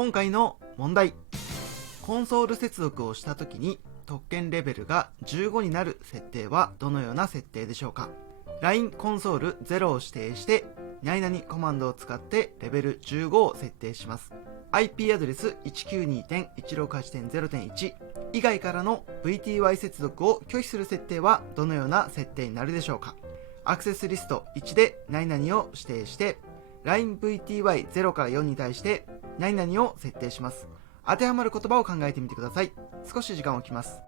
今回の問題。コンソール接続をしたときに特権レベルが15になる設定はどのような設定でしょうか。 LINE コンソール0を指定して何々コマンドを使ってレベル15を設定します。 IP アドレス 192.168.0.1 以外からの VTY 接続を拒否する設定はどのような設定になるでしょうか。アクセスリスト1で何々を指定して LINE VTY0 から4に対して何々を設定します。当てはまる言葉を考えてみてください。少し時間を置きます。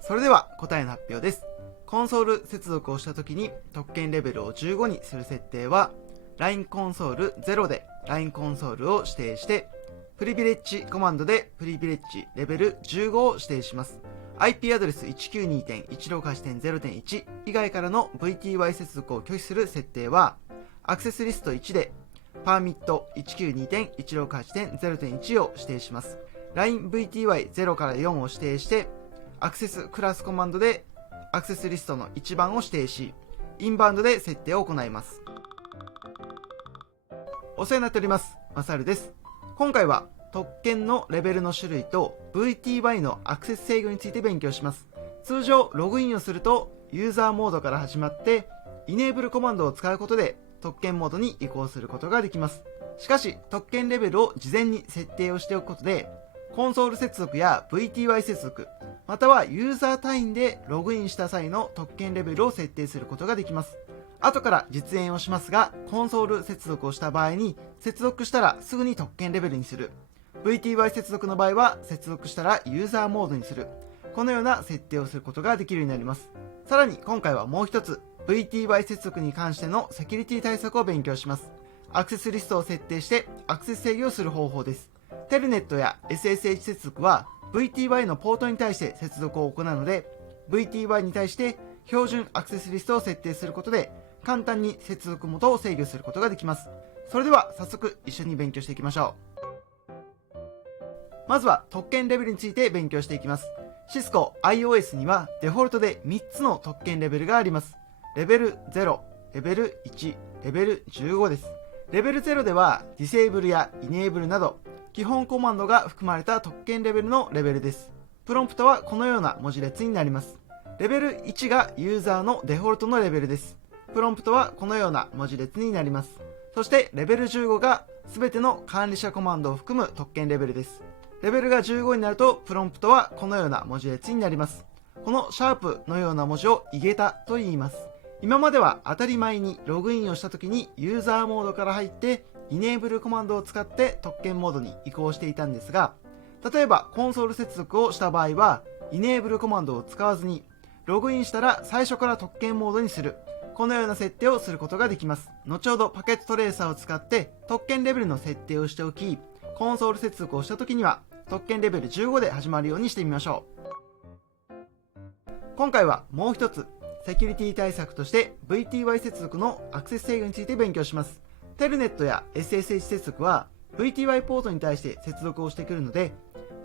それでは答えの発表です。コンソール接続をしたときに特権レベルを15にする設定は LINE コンソール0で LINE コンソールを指定してプリビレッジコマンドでプリビレッジレベル15を指定します。 IP アドレス 192.168.0.1 以外からの VTY 接続を拒否する設定はアクセスリスト1でパーミット 192.168.0.1 を指定します。 LINE VTY0 から4を指定してアクセスクラスコマンドでアクセスリストの1番を指定しインバウンドで設定を行います。お世話になっております。マサルです。今回は特権のレベルの種類と VTY のアクセス制御について勉強します。通常ログインをするとユーザーモードから始まってイネーブルコマンドを使うことで特権モードに移行することができます。しかし特権レベルを事前に設定をしておくことでコンソール接続や VTY 接続またはユーザー単位でログインした際の特権レベルを設定することができます。後から実演をしますが、コンソール接続をした場合に接続したらすぐに特権レベルにする、 VTY 接続の場合は接続したらユーザーモードにする、このような設定をすることができるようになります。さらに今回はもう一つ VTY 接続に関してのセキュリティ対策を勉強します。アクセスリストを設定してアクセス制御をする方法です。テルネットや SSH 接続は VTY のポートに対して接続を行うので VTY に対して標準アクセスリストを設定することで簡単に接続元を制御することができます。それでは早速一緒に勉強していきましょう。まずは特権レベルについて勉強していきます。シスコ iOS にはデフォルトで3つの特権レベルがあります。レベル0、レベル1、レベル15です。レベル0ではディセーブルやイネーブルなど基本コマンドが含まれた特権レベルのレベルです。プロンプトはこのような文字列になります。レベル1がユーザーのデフォルトのレベルです。プロンプトはこのような文字列になります。そしてレベル15が全ての管理者コマンドを含む特権レベルです。レベルが15になるとプロンプトはこのような文字列になります。このシャープのような文字をイゲタと言います。今までは当たり前にログインをした時にユーザーモードから入ってイネーブルコマンドを使って特権モードに移行していたんですが、例えばコンソール接続をした場合はイネーブルコマンドを使わずにログインしたら最初から特権モードにする、このような設定をすることができます。後ほどパケットトレーサーを使って特権レベルの設定をしておき、コンソール接続をした時には特権レベル15で始まるようにしてみましょう。今回はもう一つセキュリティ対策として VTY 接続のアクセス制御について勉強します。テルネットや SSH 接続は VTY ポートに対して接続をしてくるので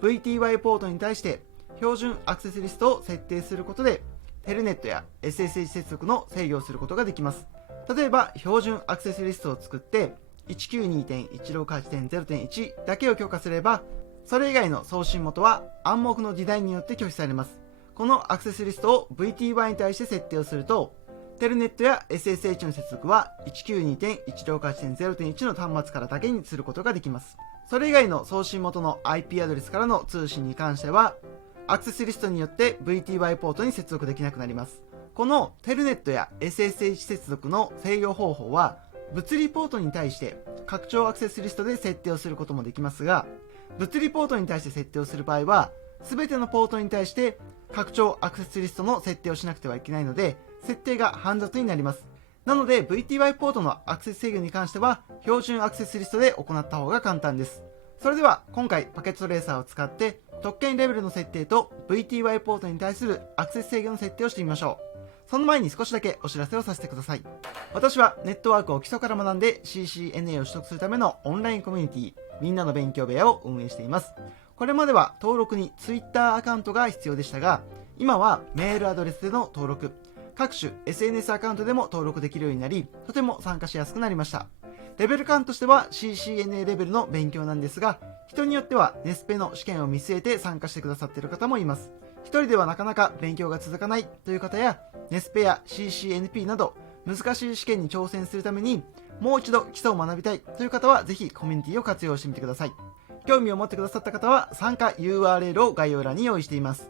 VTY ポートに対して標準アクセスリストを設定することでテルネットや SSH 接続の制御をすることができます。例えば標準アクセスリストを作って 192.168.0.1 だけを許可すればそれ以外の送信元は暗黙のデザインによって拒否されます。このアクセスリストを VTY に対して設定をするとテルネットや SSH の接続は 192.168.0.1 の端末からだけにすることができます。それ以外の送信元の IP アドレスからの通信に関してはアクセスリストによって VTY ポートに接続できなくなります。このテルネットや SSH 接続の制御方法は物理ポートに対して拡張アクセスリストで設定をすることもできますが、物理ポートに対して設定をする場合は全てのポートに対して拡張アクセスリストの設定をしなくてはいけないので設定が煩雑になります。なので VTY ポートのアクセス制御に関しては標準アクセスリストで行った方が簡単です。それでは今回パケットトレーサーを使って特権レベルの設定と VTY ポートに対するアクセス制御の設定をしてみましょう。その前に少しだけお知らせをさせてください。私はネットワークを基礎から学んで CCNA を取得するためのオンラインコミュニティみんなの勉強部屋を運営しています。これまでは登録に Twitter アカウントが必要でしたが、今はメールアドレスでの登録、各種 SNS アカウントでも登録できるようになり、とても参加しやすくなりました。レベル感としては CCNA レベルの勉強なんですが、人によってはネスペの試験を見据えて参加してくださっている方もいます。一人ではなかなか勉強が続かないという方や、ネスペや CCNP など難しい試験に挑戦するためにもう一度基礎を学びたいという方は、ぜひコミュニティを活用してみてください。興味を持ってくださった方は参加 URL を概要欄に用意しています。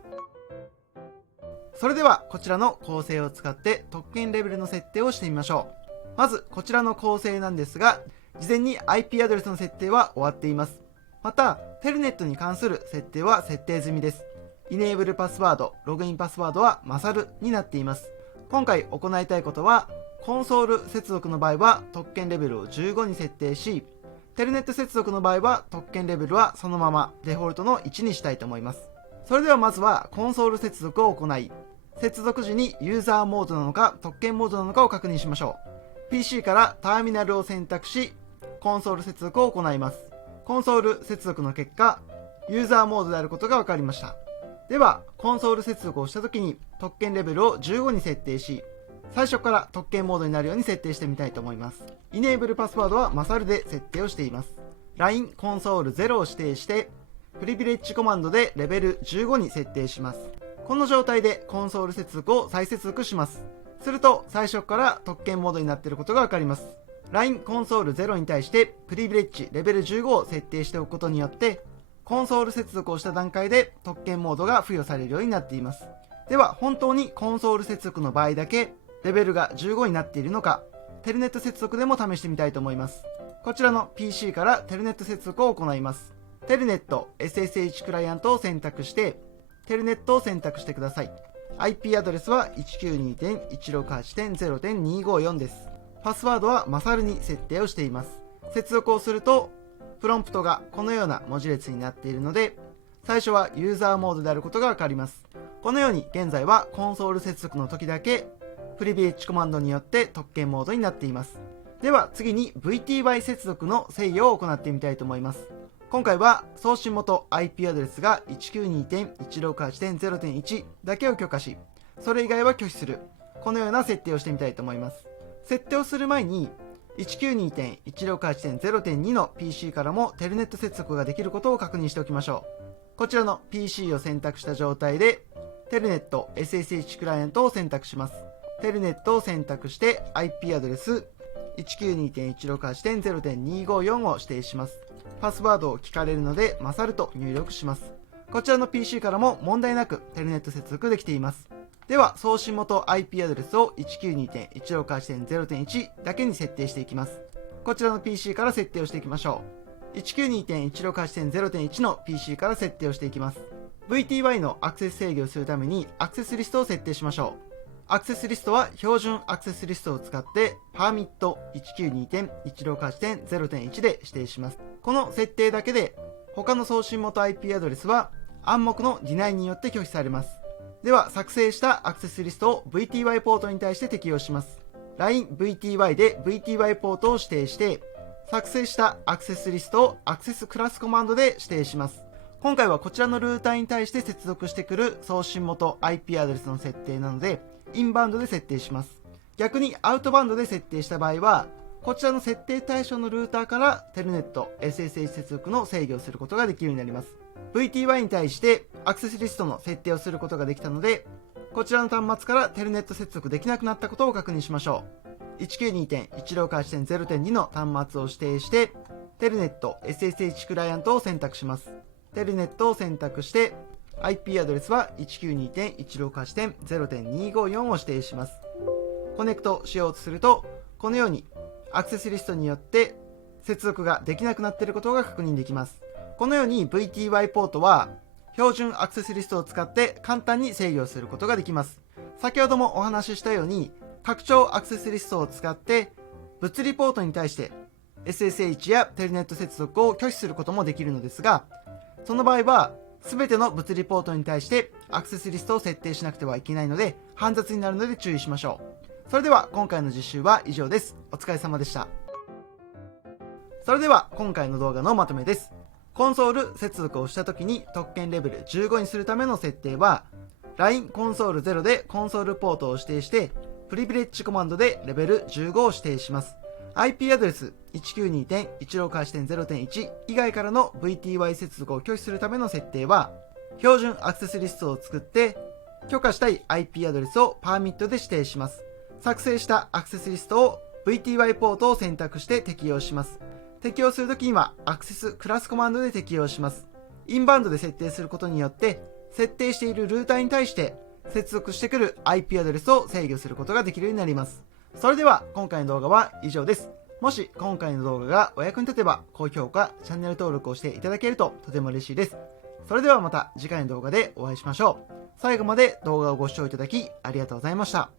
それではこちらの構成を使って特権レベルの設定をしてみましょう。まずこちらの構成なんですが、事前に IP アドレスの設定は終わっています。またテルネットに関する設定は設定済みです。イネーブルパスワード、ログインパスワードはマサルになっています。今回行いたいことは、コンソール接続の場合は特権レベルを15に設定し、テルネット接続の場合は特権レベルはそのままデフォルトの1にしたいと思います。それではまずはコンソール接続を行い、接続時にユーザーモードなのか特権モードなのかを確認しましょう。 PC からターミナルを選択し、コンソール接続を行います。コンソール接続の結果、ユーザーモードであることが分かりました。ではコンソール接続をしたときに特権レベルを15に設定し、最初から特権モードになるように設定してみたいと思います。イネーブルパスワードはマサルで設定をしています。 LINE コンソール0を指定して、プリビレッジコマンドでレベル15に設定します。この状態でコンソール接続を再接続します。すると最初から特権モードになっていることがわかります。 LINE コンソール0に対してプリビレッジレベル15を設定しておくことによって、コンソール接続をした段階で特権モードが付与されるようになっています。では本当にコンソール接続の場合だけレベルが15になっているのか、テルネット接続でも試してみたいと思います。こちらの PC からテルネット接続を行います。テルネット SSH クライアントを選択して、テルネットを選択してください。 IP アドレスは 192.168.0.254 です。パスワードはマサルに設定をしています。接続をするとプロンプトがこのような文字列になっているので、最初はユーザーモードであることがわかります。このように現在はコンソール接続の時だけプリビレッジコマンドによって特権モードになっています。では次に VTY 接続の制御を行ってみたいと思います。今回は送信元 IP アドレスが 192.168.0.1 だけを許可し、それ以外は拒否する、このような設定をしてみたいと思います。設定をする前に 192.168.0.2 の PC からもテルネット接続ができることを確認しておきましょう。こちらの PC を選択した状態でテルネット SSH クライアントを選択します。テルネットを選択して IP アドレス 192.168.0.254 を指定します。パスワードを聞かれるのでマサルと入力します。こちらの PC からも問題なくテルネット接続できています。では送信元 IP アドレスを 192.168.0.1 だけに設定していきます。こちらの PC から設定をしていきましょう。 192.168.0.1 の PC から設定をしていきます。 VTY のアクセス制御をするためにアクセスリストを設定しましょう。アクセスリストは標準アクセスリストを使ってパーミット 192.168.0.1 で指定します。この設定だけで他の送信元 IP アドレスは暗黙のディナイによって拒否されます。では作成したアクセスリストを VTY ポートに対して適用します。 LINE VTY で VTY ポートを指定して、作成したアクセスリストをアクセスクラスコマンドで指定します。今回はこちらのルーターに対して接続してくる送信元 IP アドレスの設定なのでインバウンドで設定します。逆にアウトバウンドで設定した場合は、こちらの設定対象のルーターからテルネット SSH 接続の制御をすることができるようになります。 VTY に対してアクセスリストの設定をすることができたので、こちらの端末からテルネット接続できなくなったことを確認しましょう。 192.168.0.2 の端末を指定してテルネット SSH クライアントを選択します。テルネットを選択して IP アドレスは 192.168.0.254 を指定します。コネクトしようとすると、このようにアクセスリストによって接続ができなくなっていることが確認できます。このように VTY ポートは標準アクセスリストを使って簡単に制御することができます。先ほどもお話ししたように拡張アクセスリストを使って物理ポートに対して SSH やテルネット接続を拒否することもできるのですが、その場合は全ての物理ポートに対してアクセスリストを設定しなくてはいけないので煩雑になるので注意しましょう。それでは今回の実習は以上です。お疲れ様でした。それでは今回の動画のまとめです。コンソール接続をした時に特権レベル15にするための設定は LINE コンソール0でコンソールポートを指定してプリビレッジコマンドでレベル15を指定します。IP アドレス 192.168.0.1 以外からの VTY 接続を拒否するための設定は、標準アクセスリストを作って、許可したい IP アドレスをパーミットで指定します。作成したアクセスリストを VTY ポートを選択して適用します。適用するときにはアクセスクラスコマンドで適用します。インバウンドで設定することによって、設定しているルーターに対して接続してくる IP アドレスを制御することができるようになります。それでは今回の動画は以上です。もし今回の動画がお役に立てば高評価、チャンネル登録をしていただけるととても嬉しいです。それではまた次回の動画でお会いしましょう。最後まで動画をご視聴いただきありがとうございました。